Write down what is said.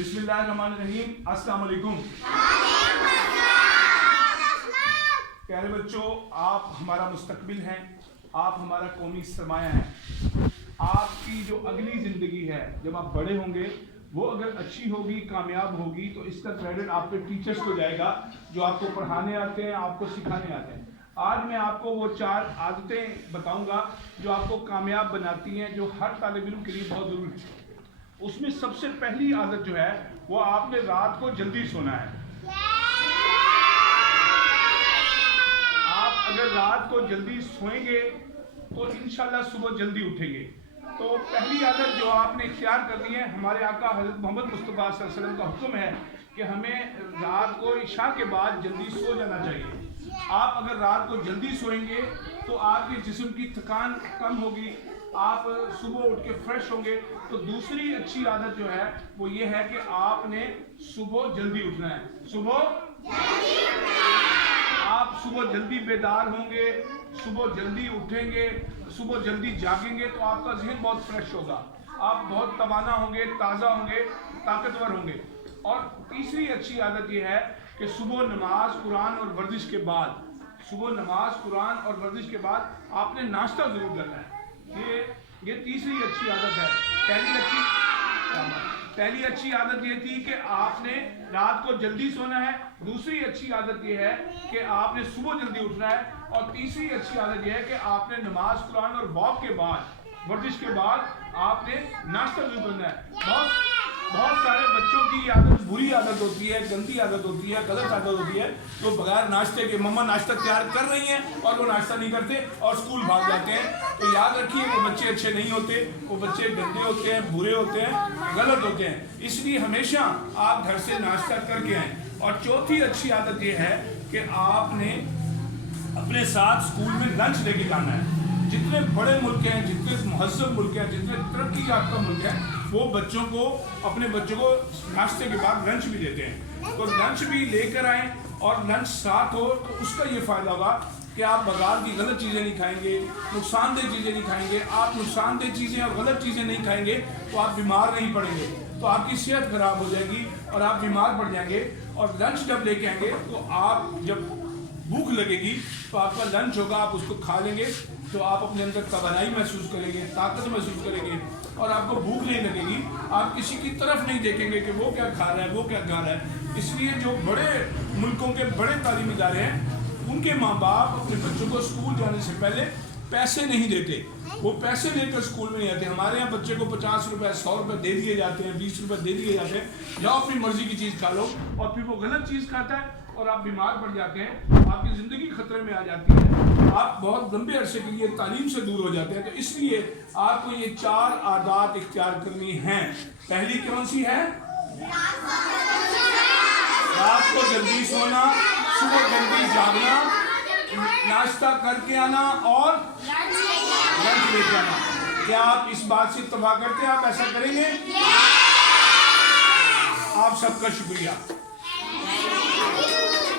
بسم اللہ الرحمن الرحیم. السلام علیکم. پیارے بچوں، آپ ہمارا مستقبل ہیں، آپ ہمارا قومی سرمایہ ہیں. آپ کی جو اگلی زندگی ہے جب آپ بڑے ہوں گے وہ اگر اچھی ہوگی، کامیاب ہوگی، تو اس کا کریڈٹ آپ کے ٹیچرز کو جائے گا جو آپ کو پڑھانے آتے ہیں، آپ کو سکھانے آتے ہیں. آج میں آپ کو وہ 4 عادتیں بتاؤں گا جو آپ کو کامیاب بناتی ہیں، جو ہر طالب علم کے لیے بہت ضروری ہے. اس میں سب سے پہلی عادت جو ہے وہ آپ نے رات کو جلدی سونا ہے. آپ اگر رات کو جلدی سوئیں گے تو انشاءاللہ صبح جلدی اٹھیں گے. تو پہلی عادت جو آپ نے اختیار کرنی ہے، ہمارے آقا حضرت محمد مصطفیٰ صلی اللہ علیہ وسلم کا حکم ہے کہ ہمیں رات کو عشاء کے بعد جلدی سو جانا چاہیے. آپ اگر رات کو جلدی سوئیں گے تو آپ کے جسم کی تھکان کم ہوگی، آپ صبح اٹھ کے فریش ہوں گے. تو دوسری اچھی عادت جو ہے وہ یہ ہے کہ آپ نے صبح جلدی اٹھنا ہے. آپ صبح جلدی بیدار ہوں گے، صبح جلدی اٹھیں گے، صبح جلدی جاگیں گے تو آپ کا ذہن بہت فریش ہوگا، آپ بہت توانا ہوں گے، تازہ ہوں گے، طاقتور ہوں گے. اور تیسری اچھی عادت یہ ہے کہ صبح نماز قرآن اور ورزش کے بعد آپ نے ناشتہ ضرور کرنا ہے. یہ تیسری اچھی عادت ہے. پہلی اچھی عادت یہ تھی کہ آپ نے رات کو جلدی سونا ہے. دوسری اچھی عادت یہ ہے کہ آپ نے صبح جلدی اٹھنا ہے. اور تیسری اچھی عادت یہ ہے کہ آپ نے نماز قرآن اور واک کے بعد، ورزش کے بعد آپ نے ناشتہ ضرور کرنا ہے. بہت سارے بچوں کی یہ عادت بری عادت ہوتی ہے، گندی عادت ہوتی ہے، غلط عادت ہوتی ہے. تو بغیر ناشتے کے مما ناشتہ تیار کر رہی ہیں اور وہ ناشتہ نہیں کرتے اور اسکول بھاگ جاتے ہیں. تو یاد رکھیے وہ بچے اچھے نہیں ہوتے، وہ بچے گندے ہوتے ہیں، برے ہوتے ہیں، غلط ہوتے ہیں. اس لیے ہمیشہ آپ گھر سے ناشتہ کر کے آئیں. اور چوتھی اچھی عادت یہ ہے کہ آپ نے اپنے ساتھ اسکول میں لنچ لے کے جانا ہے. جتنے بڑے ملک ہیں، جتنے مہذب ملک ہیں، جتنے ترقی یافتہ ملک ہیں، وہ اپنے بچوں کو ناشتے کے بعد لنچ بھی دیتے ہیں. تو لنچ بھی لے کر آئیں اور لنچ ساتھ ہو تو اس کا یہ فائدہ ہوگا کہ آپ بازار کی غلط چیزیں نہیں کھائیں گے، نقصان دہ چیزیں نہیں کھائیں گے. آپ نقصان دہ چیزیں اور غلط چیزیں نہیں کھائیں گے تو آپ بیمار نہیں پڑیں گے، تو آپ کی صحت خراب ہو جائے گی اور آپ بیمار پڑ جائیں گے. اور لنچ جب لے کے آئیں گے تو آپ جب بھوک لگے گی تو آپ کا لنچ ہوگا، آپ اس کو کھا لیں گے تو آپ اپنے اندر توانائی محسوس کریں گے، طاقت محسوس کریں گے اور آپ کو بھوک نہیں لگے گی. آپ کسی کی طرف نہیں دیکھیں گے کہ وہ کیا کھا رہا ہے، وہ کیا کھا رہا ہے. اس لیے جو بڑے ملکوں کے بڑے تعلیمی ادارے ہیں ان کے ماں باپ اپنے بچوں کو اسکول جانے سے پہلے پیسے نہیں دیتے، وہ پیسے لے کر اسکول میں نہیں آتے. ہمارے یہاں بچے کو 50 روپے 100 روپے دے دیے جاتے ہیں، 20 روپے دے دیے جاتے ہیں، جاؤ اپنی مرضی کی چیز کھا لو. اور پھر وہ غلط چیز کھاتا ہے اور آپ بیمار پڑ جاتے ہیں، آپ کی زندگی خطرے میں آ جاتی ہے، آپ بہت لمبے عرصے کے لیے تعلیم سے دور ہو جاتے ہیں. تو اس لیے آپ کو یہ 4 عادات اختیار کرنی ہیں. پہلی کون سی ہے؟ رات کو جلدی سونا، صبح جلدی جاگنا، ناشتہ کر کے آنا اور لنچ لے کے آنا. کیا آپ اس بات سے اتفاق کرتے ہیں؟ آپ ایسا کریں گے؟ آپ سب کا شکریہ.